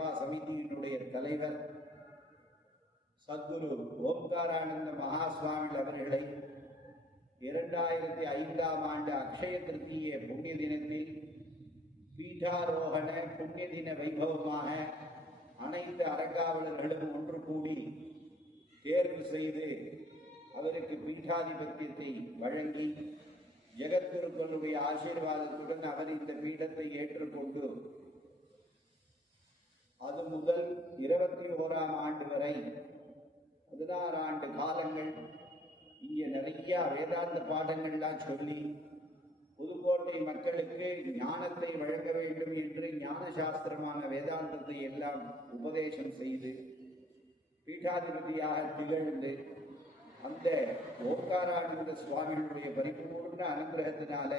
சமிதியினுடைய தலைவர். சத்குரு ஓம்காரானந்த மகா அவர்களை இரண்டாயிரத்தி ஐந்தாம் ஆண்டு அக்ஷய திருத்திய புண்ணிய தினத்தில் பீட்டாரோகண புண்ணிய தின வைபவமாக அனைத்து அறங்காவலர்களும் ஒன்று கூடி தேர்வு செய்து அவருக்கு பீட்டாதிபத்தியத்தை வழங்கி ஜெகத்குருக்களுடைய ஆசீர்வாதத்துடன் அவர் இந்த பீடத்தை ஏற்றுக்கொண்டு முதல் இருபத்தி ஓராம் ஆண்டு வரை பதினாறு ஆண்டு காலங்கள் இங்கே நிறைய வேதாந்த பாடங்கள்லாம் சொல்லி புதுக்கோட்டை மக்களுக்கு ஞானத்தை வழங்க வேண்டும் என்று ஞான சாஸ்திரமான வேதாந்தத்தை எல்லாம் உபதேசம் செய்து பீட்டாதிபதியாக திகழ்ந்து அந்த ஓங்காரானந்த சுவாமிகளுடைய பரிபூர்ண அனுகிரகத்தினால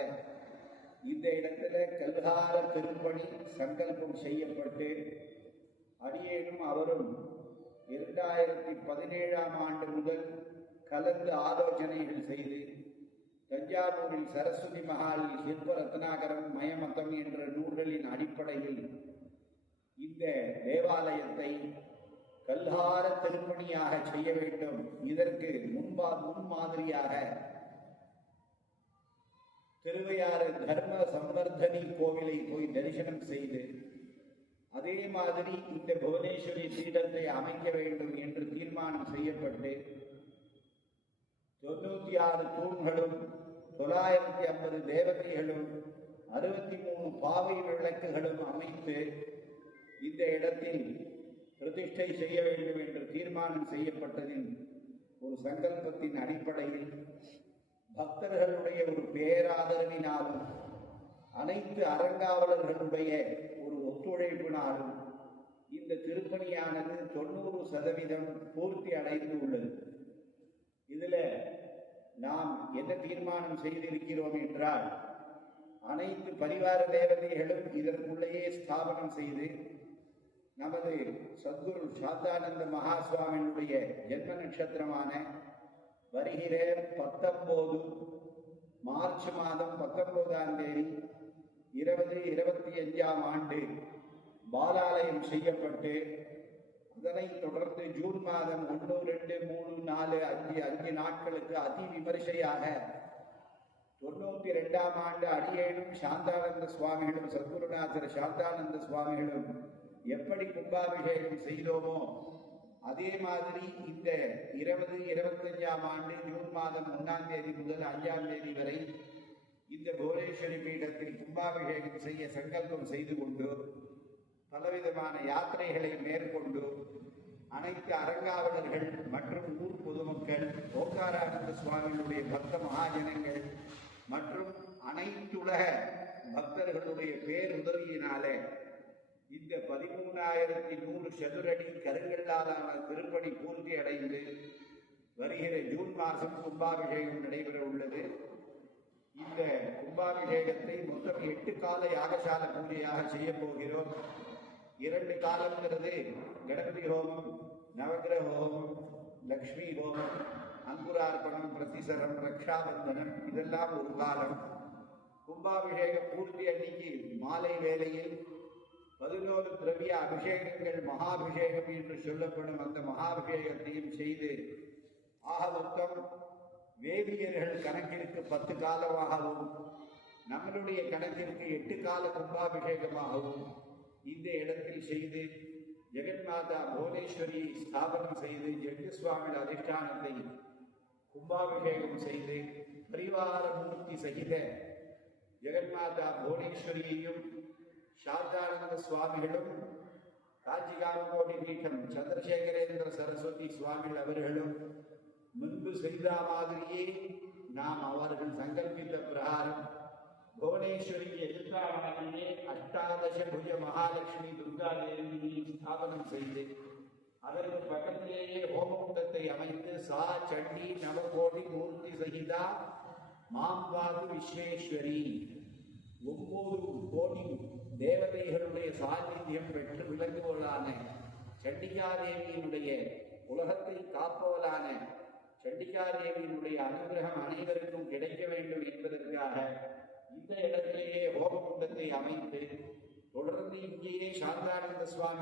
இந்த இடத்துல கல்கார திருப்பணி சங்கல்பம் செய்யப்பட்டு அடியேனும் அவரும் இரண்டாயிரத்தி பதினேழாம் ஆண்டு முதல் கலந்து ஆலோசனைகள் செய்து தஞ்சாவூரில் சரஸ்வதி மகாலில் சிற்ப ரத்னாகரம் மயமத்தம் என்ற நூல்களின் அடிப்படையில் இந்த தேவாலயத்தை கல்ஹார திருப்பணியாக செய்ய வேண்டும். இதற்கு முன்பா முன்மாதிரியாக திருவையாறு தர்ம சம்வர்தனி கோவிலை போய் தரிசனம் செய்து அதே மாதிரி இந்த புவனேஸ்வரி பீடத்தை அமைக்க வேண்டும் என்று தீர்மானம் செய்யப்பட்டு தொண்ணூத்தி ஆறு தூண்களும் தொள்ளாயிரத்தி ஐம்பது தேவதைகளும் அறுபத்தி மூணு பாவை விளக்குகளும் அமைத்து இந்த இடத்தில் பிரதிஷ்டை செய்ய வேண்டும் என்று தீர்மானம் செய்யப்பட்டதின் ஒரு சங்கல்பத்தின் அடிப்படையில் பக்தர்களுடைய ஒரு பேராதரவினாலும் அனைத்து அறங்காவலர்களுடைய ஒரு ஒத்துழைப்பினாலும் இந்த திருப்பணியானது தொண்ணூறு சதவீதம் பூர்த்தி அடைந்து உள்ளது. இதுல நாம் என்ன தீர்மானம் செய்திருக்கிறோம் என்றால் அனைத்து பரிவார தேவதைகளும் இதற்குள்ளேயே ஸ்தாபனம் செய்து நமது சத்குரு சாந்தானந்த மகாசுவாமியினுடைய ஜென்ம நட்சத்திரமான வருகிற பத்தொன்பது மார்ச் மாதம் பத்தொன்பதாம் தேதி இருபது இருபத்தி அஞ்சாம் ஆண்டு பாலாலயம் செய்யப்பட்டு அதனைத் தொடர்ந்து ஜூன் மாதம் ஒன்று ரெண்டு மூணு நாலு அஞ்சு அஞ்சு நாட்களுக்கு அதி விமரிசையாக தொண்ணூத்தி ரெண்டாம் ஆண்டு அடியேனும் சாந்தானந்த சுவாமிகளும் சத்குருநாதர் சாந்தானந்த சுவாமிகளும் எப்படி கும்பாபிஷேகம் செய்தோமோ அதே மாதிரி இந்த இருபது இருபத்தஞ்சாம் ஆண்டு ஜூன் மாதம் ஒன்றாம் தேதி முதல் அஞ்சாம் தேதி வரை இந்த கோரேஸ்வரி பீடத்தில் கும்பாபிஷேகம் செய்ய சங்கல்பம் செய்து கொண்டு பலவிதமான யாத்திரைகளை மேற்கொண்டு அனைத்து அரங்காவலர்கள் மற்றும் ஊர் பொதுமக்கள் ஓங்காரானந்த சுவாமிகளுடைய பக்த மகாஜனங்கள் மற்றும் அனைத்துலக பக்தர்களுடைய பேருதவியினாலே இந்த பதிமூணாயிரத்தி நூறு சதுரடி கருங்கல்லாலான திருப்பணி பூர்த்தி அடைந்து வருகிற ஜூன் மாதம் கும்பாபிஷேகம் நடைபெற உள்ளது இந்த கும்பாபிஷேகத்தை மொத்தம் எட்டு கால யாகசால பூஜையாக செய்ய போகிறோம். இரண்டு காலங்கிறது கணபதி ஹோமம் நவகிரக ஹோமம் லக்ஷ்மி ஹோமம் அங்குரார்ப்பணம் பிரதிசரம் ரக்ஷாபந்தனம் இதெல்லாம் ஒரு காலம். கும்பாபிஷேக பூர்த்தி அன்னைக்கு மாலை வேளையில் பதினோரு திரவிய அபிஷேகங்கள் மகாபிஷேகம் என்று சொல்லப்படும் அந்த மகாபிஷேகத்தையும் செய்து ஆக மொத்தம் வேதியர்கள் கணக்கிற்கு பத்து காலமாகவும் நம்மளுடைய கணக்கிற்கு எட்டு கால கும்பாபிஷேகமாகவும் இந்த இடத்தில் செய்து ஜெகன்மாதா புவனேஸ்வரி ஸ்தாபனம் செய்து ஜெகசுவாமி அதிஷ்டானத்தை கும்பாபிஷேகம் செய்து பரிவார மூர்த்தி சகித ஜெகன்மாதா புவனேஸ்வரியையும் சாரதானந்த சுவாமிகளும் காஞ்சிகாமகோடி பீட்டம் சந்திரசேகரேந்திர சரஸ்வதி சுவாமிகள் அவர்களும் முன்பு செய்த மாதிரியே நாம் அவர்கள் சங்கல்பித்த பிரகாரம் புவனேஸ்வரிக்கு எதிர்த்தாவணியிலே அஷ்டாதச புஜ மகாலட்சுமி துர்கா தேவியை ஸ்தாபனம் செய்து அதற்கு பக்கத்திலேயே ஹோமகுண்டத்தை அமைத்து சா சண்டி நவகோடி மூர்த்தி சகிதா மாம்பாது விஸ்வேஸ்வரி. ஒவ்வொரு கோடி தேவதைகளுடைய சாநித்தியம் பெற்று விளங்குவதான சண்டிகாதேவியினுடைய உலகத்தை காப்பவளான சண்டிகாதேவியினுடைய அனுகிரகம் அனைவருக்கும் கிடைக்க வேண்டும் என்பதற்காக இந்த இடத்திலேயே ஹோமகுண்டத்தை அமைத்து தொடர்ந்து இங்கேயே சாந்தானந்த சுவாமி